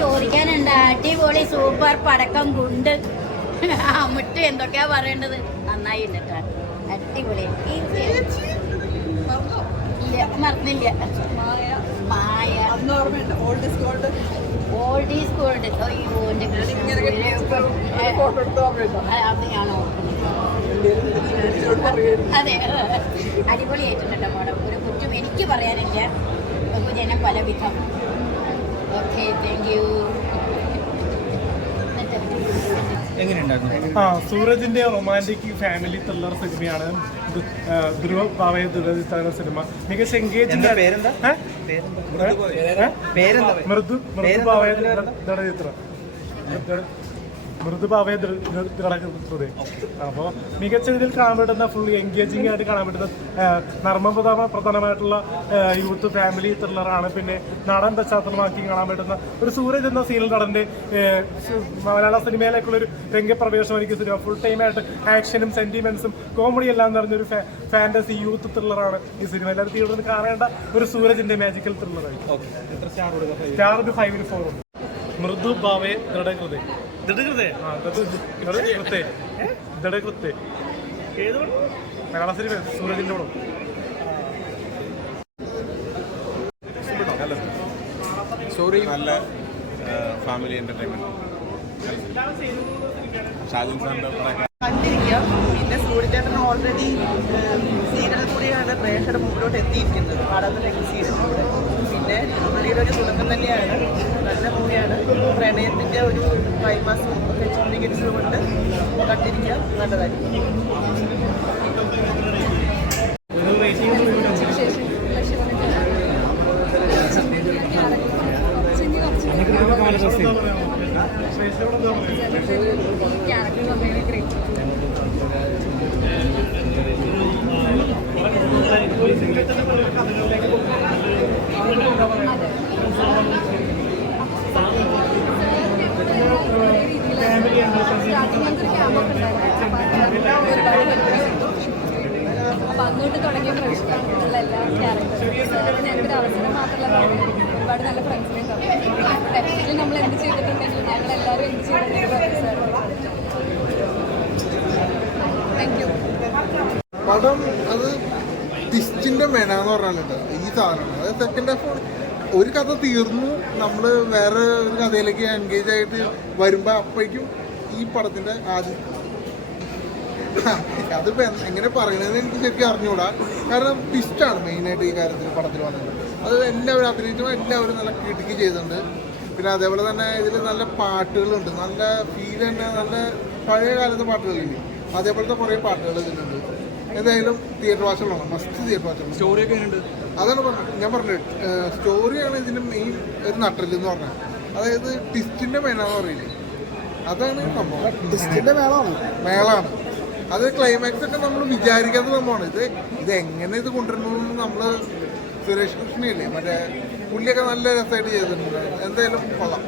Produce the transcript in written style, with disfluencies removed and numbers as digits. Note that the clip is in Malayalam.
ചോദിക്കാനുണ്ട്. അടിപൊളി സൂപ്പർ പടക്കം ഗുണ്ട് മുട്ട് എന്തൊക്കെയാ പറയേണ്ടത്. നന്നായി ഉണ്ട്. അടിപൊളി. മറന്നില്ല. മായ ഓൾഡ് ഈസ് ഗോൾഡ്. അത് ഞാൻ അതെ, അടിപൊളിയായിട്ടുണ്ട് കേട്ടോ മോഡം. ഒരു കുറ്റം എനിക്ക് പറയാനില്ല. ജനം പല വിധം. Okay, thank you. സൂരജിന്റെ റൊമാൻറ്റിക് ഫാമിലി ത്രില്ലർ സിനിമയാണ് ധ്രുവ ഭാവയ ദുരദിത്താന സിനിമ. മികച്ച എൻഗേജിംഗ്. മൃദുഭാവയ ദൃഢകൃതി. അപ്പോൾ മികച്ച രീതിയിൽ കാണാൻ പറ്റുന്ന, ഫുൾ എൻഗേജിംഗ് ആയിട്ട് കാണാൻ പറ്റുന്ന പ്രധാനമായിട്ടുള്ള യൂത്ത് ഫാമിലി ത്രില്ലറാണ്. പിന്നെ നടൻ പശ്ചാത്തലമാക്കി കാണാൻ പറ്റുന്ന ഒരു സൂരജ് എന്ന സീരിയൽ നടന്റെ മലയാള സിനിമയിലേക്കുള്ളൊരു രംഗപ്രവേശനം എനിക്ക് സിനിമ. ഫുൾ ടൈമായിട്ട് ആക്ഷനും സെന്റിമെന്റ്സും കോമഡി എല്ലാം നിറഞ്ഞൊരു ഫാന്റസി യൂത്ത് ത്രില്ലറാണ് ഈ സിനിമ. എല്ലാവരും തിയേറ്ററിൽ കാണേണ്ട ഒരു സൂരജിന്റെ മാജിക്കൽ ത്രില്ലറായി. സ്റ്റാർ 5/4. മൃദുഭാവയ ദൃഢകൃതി. മലയാള സിനിമ സൂരജിന്റെ പടം. സ്റ്റോറി നല്ല ഫാമിലി എന്റർടൈൻമെന്റ്. ഷാജൻ സാറിന്റെ കണ്ടിരിക്കാം. പിന്നെ സൂര്യചേട്ടൻ ഓൾറെഡി സീരിയൽ കൂടിയാണ് പ്രേക്ഷകരുടെ മുമ്പിലോട്ട് എത്തിയിരിക്കുന്നത്. പാടാത്ത സീരിയലിലൂടെ. പിന്നെ പുള്ളിയുടെ ഒരു തുടക്കം തന്നെയാണ്. നല്ല മൂവിയാണ്. പ്രണയത്തിൻ്റെ ഒരു ക്ലൈമാക്സും ഒക്കെ ചിത്രീകരിച്ചതുകൊണ്ട് കണ്ടിരിക്കാം. നല്ലതായിരിക്കും. അപ്പം അങ്ങോട്ട് തുടങ്ങിയ ഫ്രണ്ട്ഷിപ്പാണ് എല്ലാ ക്യാരക്ടേഴ്സും. സാറ് ഞങ്ങൾക്കൊരു അവസരം മാത്രമല്ല, ഒരുപാട് നല്ല ഫ്രണ്ട്സിനെ കാണും. ടെക്സ്റ്റിൽ നമ്മൾ എന്ത് ചെയ്തിട്ടുണ്ടെങ്കിലും ഞങ്ങളെല്ലാവരും എന്ത് ചെയ്തിട്ടുണ്ടെങ്കിലും സാർ. Thank you. പടം അത് ട്വിസ്റ്റിന്റെ മെനാന്ന് പറഞ്ഞാലുണ്ട് ഈ സാധനമാണ്. അതായത് സെക്കൻഡ് ഹാഫ് ഒരു കഥ തീർന്നു, നമ്മൾ വേറെ ഒരു കഥയിലേക്ക് എൻഗേജ് ആയിട്ട് വരുമ്പോൾ അപ്പോഴേക്കും ഈ പടത്തിന്റെ ആദ്യം അതിപ്പോൾ എങ്ങനെ പറയണതെന്ന് എനിക്ക് ശരിക്കും അറിഞ്ഞുകൂടാ. കാരണം ട്വിസ്റ്റാണ് മെയിനായിട്ട് ഈ കാര്യത്തിൽ പടത്തിൽ വന്നത്. അത് എല്ലാവരും അഭിനയിച്ചപ്പോൾ എല്ലാവരും നല്ല കിടുക്കി ചെയ്തിട്ടുണ്ട്. പിന്നെ അതേപോലെ തന്നെ ഇതിൽ നല്ല പാട്ടുകളുണ്ട്. നല്ല ഫീൽ തന്നെ, നല്ല പഴയ കാലത്തെ പാട്ടുകളില്ലേ അതേപോലത്തെ കുറേ പാട്ടുകൾ ഇതിലുണ്ട്. എന്തായാലും തിയേറ്റർ വാച്ചുകളാണ്, മസ്റ്റ് തിയേറ്റർ വാച്ചുകൾ. സ്റ്റോറിയൊക്കെ ഉണ്ട്. അതാണ് ഞാൻ പറഞ്ഞത്. സ്റ്റോറിയാണ് ഇതിൻ്റെ മെയിൻ ഒരു നട്ടലെന്ന് പറഞ്ഞാൽ. അതായത് ട്വിസ്റ്റിൻ്റെ മേളാന്ന് പറയില്ലേ, അതാണ് സംഭവം. ട്വിസ്റ്റിൻ്റെ മേളാണ് അത്. ക്ലൈമാക്സ് ഒക്കെ നമ്മൾ വിചാരിക്കാത്ത സംഭവമാണ്. ഇത് എങ്ങനെ ഇത് കൊണ്ടുവരണമെന്ന് നമ്മൾ സുരേഷ് കൃഷ്ണയില്ലേ മറ്റേ പുള്ളിയൊക്കെ നല്ല രസമായിട്ട് ചെയ്തിട്ടുണ്ട്. എന്തായാലും കൊള്ളാം.